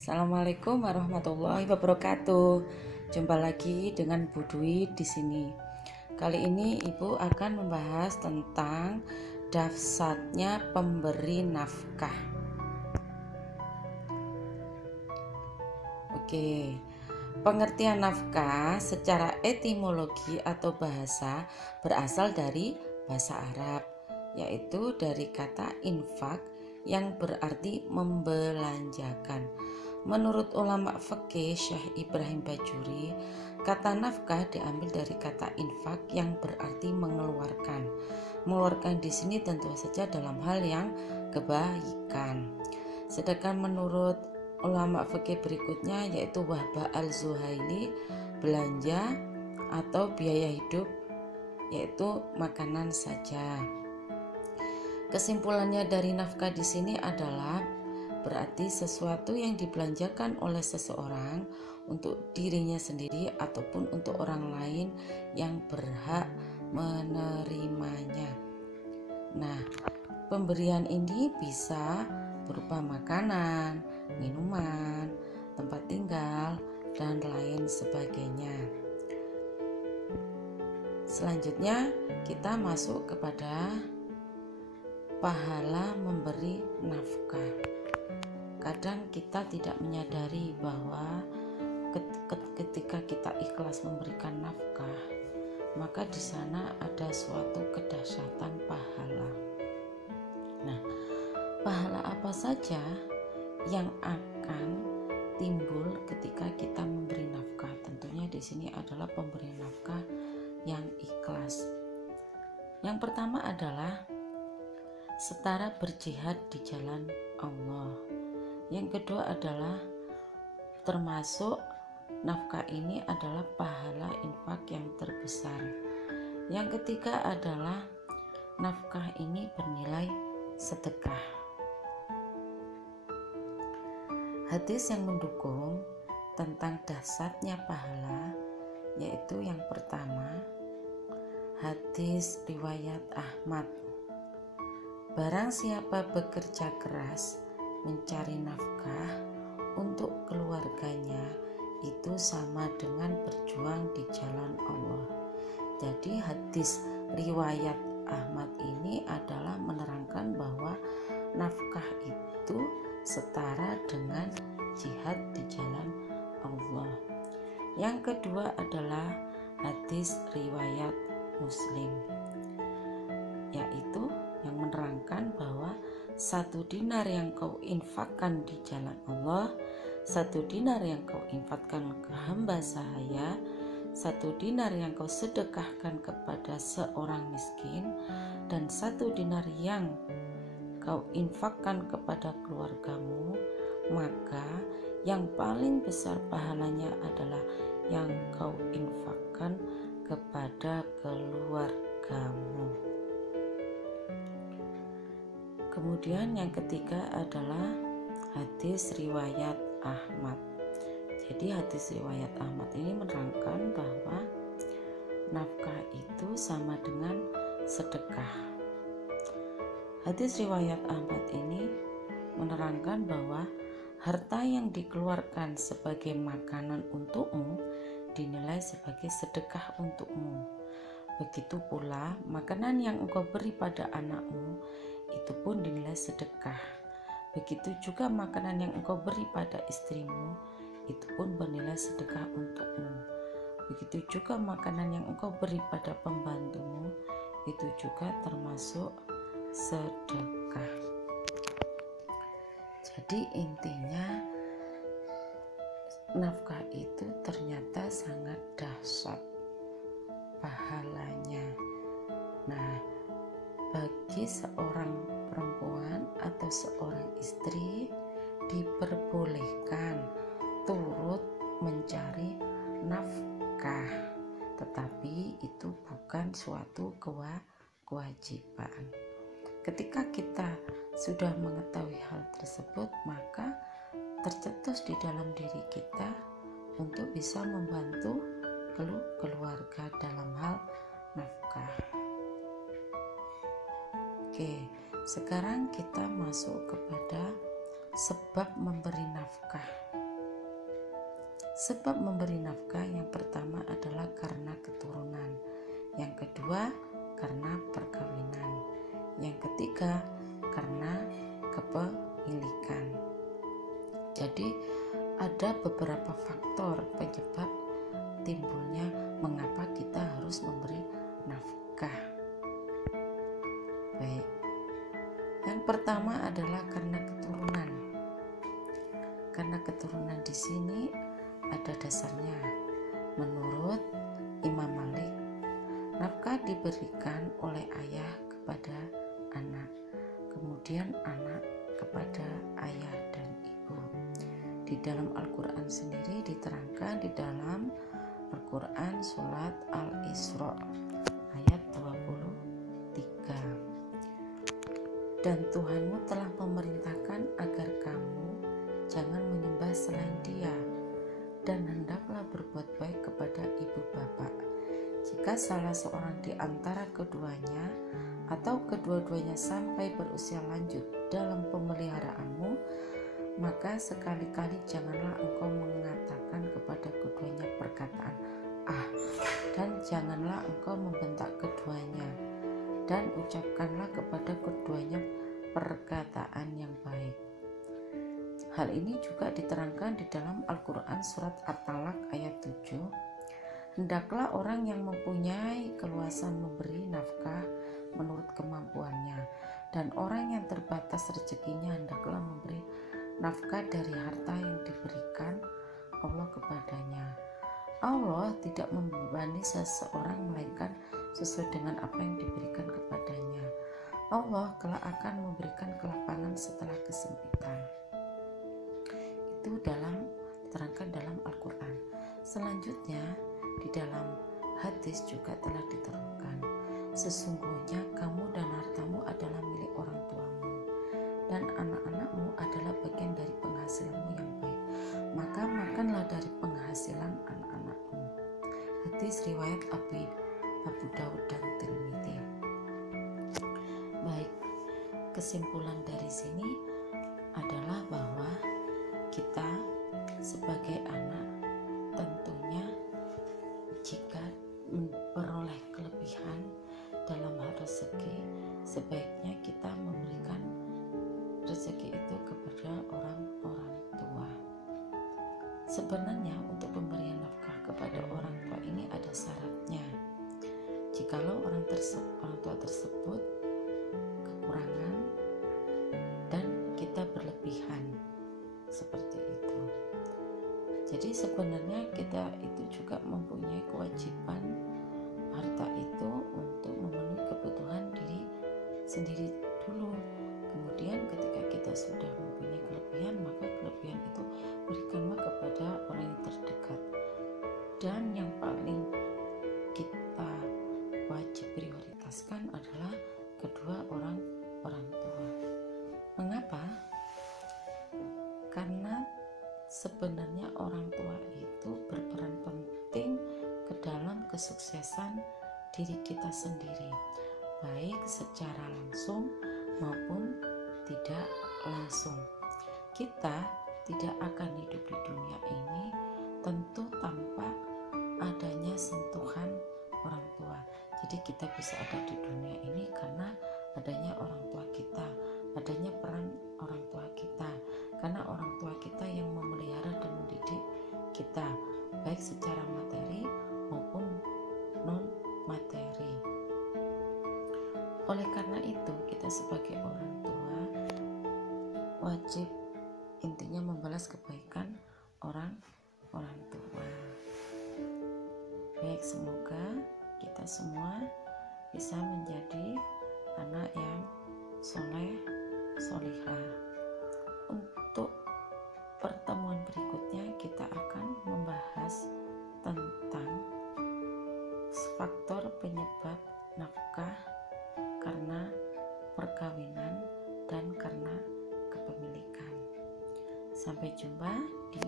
Assalamualaikum warahmatullahi wabarakatuh. Jumpa lagi dengan Bu Dwi di sini. Kali ini Ibu akan membahas tentang dafsatnya pemberi nafkah. Oke. Pengertian nafkah secara etimologi atau bahasa berasal dari bahasa Arab, yaitu dari kata infak yang berarti membelanjakan. Menurut ulama fikih Syekh Ibrahim Bajuri, kata nafkah diambil dari kata infak yang berarti mengeluarkan. Mengeluarkan di sini tentu saja dalam hal yang kebaikan. Sedangkan menurut ulama fikih berikutnya yaitu Wahbah Al-Zuhaili, belanja atau biaya hidup yaitu makanan saja. Kesimpulannya dari nafkah di sini adalah berarti sesuatu yang dibelanjakan oleh seseorang untuk dirinya sendiri ataupun untuk orang lain yang berhak menerimanya. Nah, pemberian ini bisa berupa makanan, minuman, tempat tinggal, dan lain sebagainya. Selanjutnya kita masuk kepada pahala memberi nafkah. Kadang kita tidak menyadari bahwa ketika kita ikhlas memberikan nafkah, maka di sana ada suatu kedahsyatan pahala. Nah, pahala apa saja yang akan timbul ketika kita memberi nafkah? Tentunya di sini adalah pemberian nafkah yang ikhlas. Yang pertama adalah setara berjihad di jalan Allah. Yang kedua adalah termasuk nafkah ini adalah pahala infak yang terbesar. Yang ketiga adalah nafkah ini bernilai sedekah. Hadis yang mendukung tentang dahsyatnya pahala yaitu yang pertama, hadis riwayat Ahmad. Barang siapa bekerja keras mencari nafkah untuk keluarganya, itu sama dengan berjuang di jalan Allah. Jadi hadis riwayat Ahmad ini adalah menerangkan bahwa nafkah itu setara dengan jihad di jalan Allah. Yang kedua adalah hadis riwayat Muslim, yaitu yang menerangkan bahwa 1 dinar yang kau infakkan di jalan Allah, 1 dinar yang kau infakkan ke hamba sahaya, 1 dinar yang kau sedekahkan kepada seorang miskin, dan 1 dinar yang kau infakkan kepada keluargamu, maka yang paling besar pahalanya adalah yang kau infakkan kepada keluargamu. Kemudian yang ketiga adalah hadis riwayat Ahmad. Jadi hadis riwayat Ahmad ini menerangkan bahwa nafkah itu sama dengan sedekah. Hadis riwayat Ahmad ini menerangkan bahwa harta yang dikeluarkan sebagai makanan untukmu dinilai sebagai sedekah untukmu. Begitu pula makanan yang engkau beri pada anakmu itu pun dinilai sedekah. Begitu juga makanan yang engkau beri pada istrimu itu pun bernilai sedekah untukmu. Begitu juga makanan yang engkau beri pada pembantumu itu juga termasuk sedekah. Jadi intinya nafkah itu ternyata sangat dahsyat pahalanya. Nah, bagi seorang perempuan atau seorang istri diperbolehkan turut mencari nafkah, tetapi itu bukan suatu kewajiban. Ketika kita sudah mengetahui hal tersebut, maka tercetus di dalam diri kita untuk bisa membantu keluarga dalam hal nafkah. Oke, sekarang kita masuk kepada sebab memberi nafkah. Sebab memberi nafkah yang pertama adalah karena keturunan, yang kedua karena perkawinan, yang ketiga karena kepemilikan. Jadi ada beberapa faktor penyebab timbulnya mengapa kita harus memberi nafkah. Baik, yang pertama adalah karena keturunan. Karena keturunan di sini ada dasarnya. Menurut Imam Malik, nafkah diberikan oleh ayah kepada anak, kemudian anak kepada ayah dan ibu. Di dalam Al-Quran sendiri diterangkan di dalam Al-Quran surat Al-Isra ayat 23. Dan Tuhanmu telah memerintahkan agar kamu jangan menyembah selain Dia, dan hendaklah berbuat baik kepada ibu bapak. Jika salah seorang di antara keduanya atau kedua-duanya sampai berusia lanjut dalam pemeliharaanmu, maka sekali-kali janganlah engkau mengatakan kepada keduanya perkataan "ah", dan janganlah engkau membentak keduanya, dan ucapkanlah kepada keduanya perkataan yang baik. Hal ini juga diterangkan di dalam Al-Quran surat At-Talaq ayat 7. Hendaklah orang yang mempunyai keluasan memberi nafkah menurut kemampuannya, dan orang yang terbatas rezekinya hendaklah memberi nafkah dari harta yang diberikan Allah kepadanya. Allah tidak membebani seseorang melainkan sesuai dengan apa yang diberikan kepadanya. Allah kelak akan memberikan kelapangan setelah kesempitan. Itu diterangkan dalam Al-Quran. Selanjutnya di dalam hadis juga telah diterangkan, sesungguhnya kamu dan hartamu adalah milik orang tuamu, dan anak-anakmu adalah bagian dari penghasilanmu yang baik, maka makanlah dari penghasilan anak-anakmu. Hadis riwayat Abu Daud dan Tirmidzi. Baik, kesimpulan dari sini adalah bahwa kita sebagai anak tentunya jika memperoleh kelebihan dalam hal rezeki, sebaiknya kita memberikan rezeki itu kepada orang-orang tua. Sebenarnya untuk pemberian nafkah kepada orang tua ini ada syaratnya. Jikalau orang tua tersebut kekurangan dan kita berlebihan, seperti itu. Jadi sebenarnya kita itu juga mempunyai kewajiban harta itu untuk memenuhi kebutuhan diri sendiri dulu. Kemudian ketika kita sudah mempunyai kelebihan, maka kelebihan itu berikanlah kepada orang yang terdekat. Dan yang paling kita wajib prioritaskan adalah kedua orang tua. Mengapa? Karena sebenarnya orang tua itu berperan penting ke dalam kesuksesan diri kita sendiri, baik secara langsung maupun tidak langsung. Kita tidak akan hidup di dunia ini tentu tanpa adanya sentuhan orang tua. Jadi kita bisa ada di dunia ini karena adanya orang tua kita, adanya peran orang tua kita, karena orang tua kita yang memelihara dan mendidik kita, baik secara materi maupun non materi. Oleh karena itu kita sebagai orang tua wajib intinya membalas kebaikan orang tua. Baik, semoga kita semua bisa menjadi anak yang soleh solihah. Untuk pertemuan berikutnya kita akan membahas tentang faktor penyebab nafkah karena perkawinan dan karena kepemilikan. Sampai jumpa di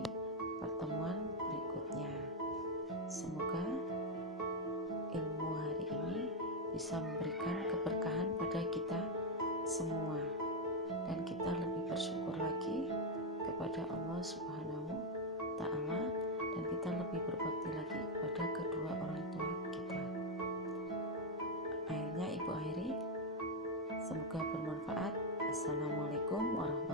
pertemuan berikutnya. Semoga ilmu hari ini bisa memberikan keberkahan pada kita semua, dan kita lebih bersyukur lagi kepada Allah Subhanahu Ta'ala, dan berbakti lagi kepada kedua orang tua kita. Akhirnya Ibu akhiri, semoga bermanfaat. Assalamualaikum warahmatullahi wabarakatuh.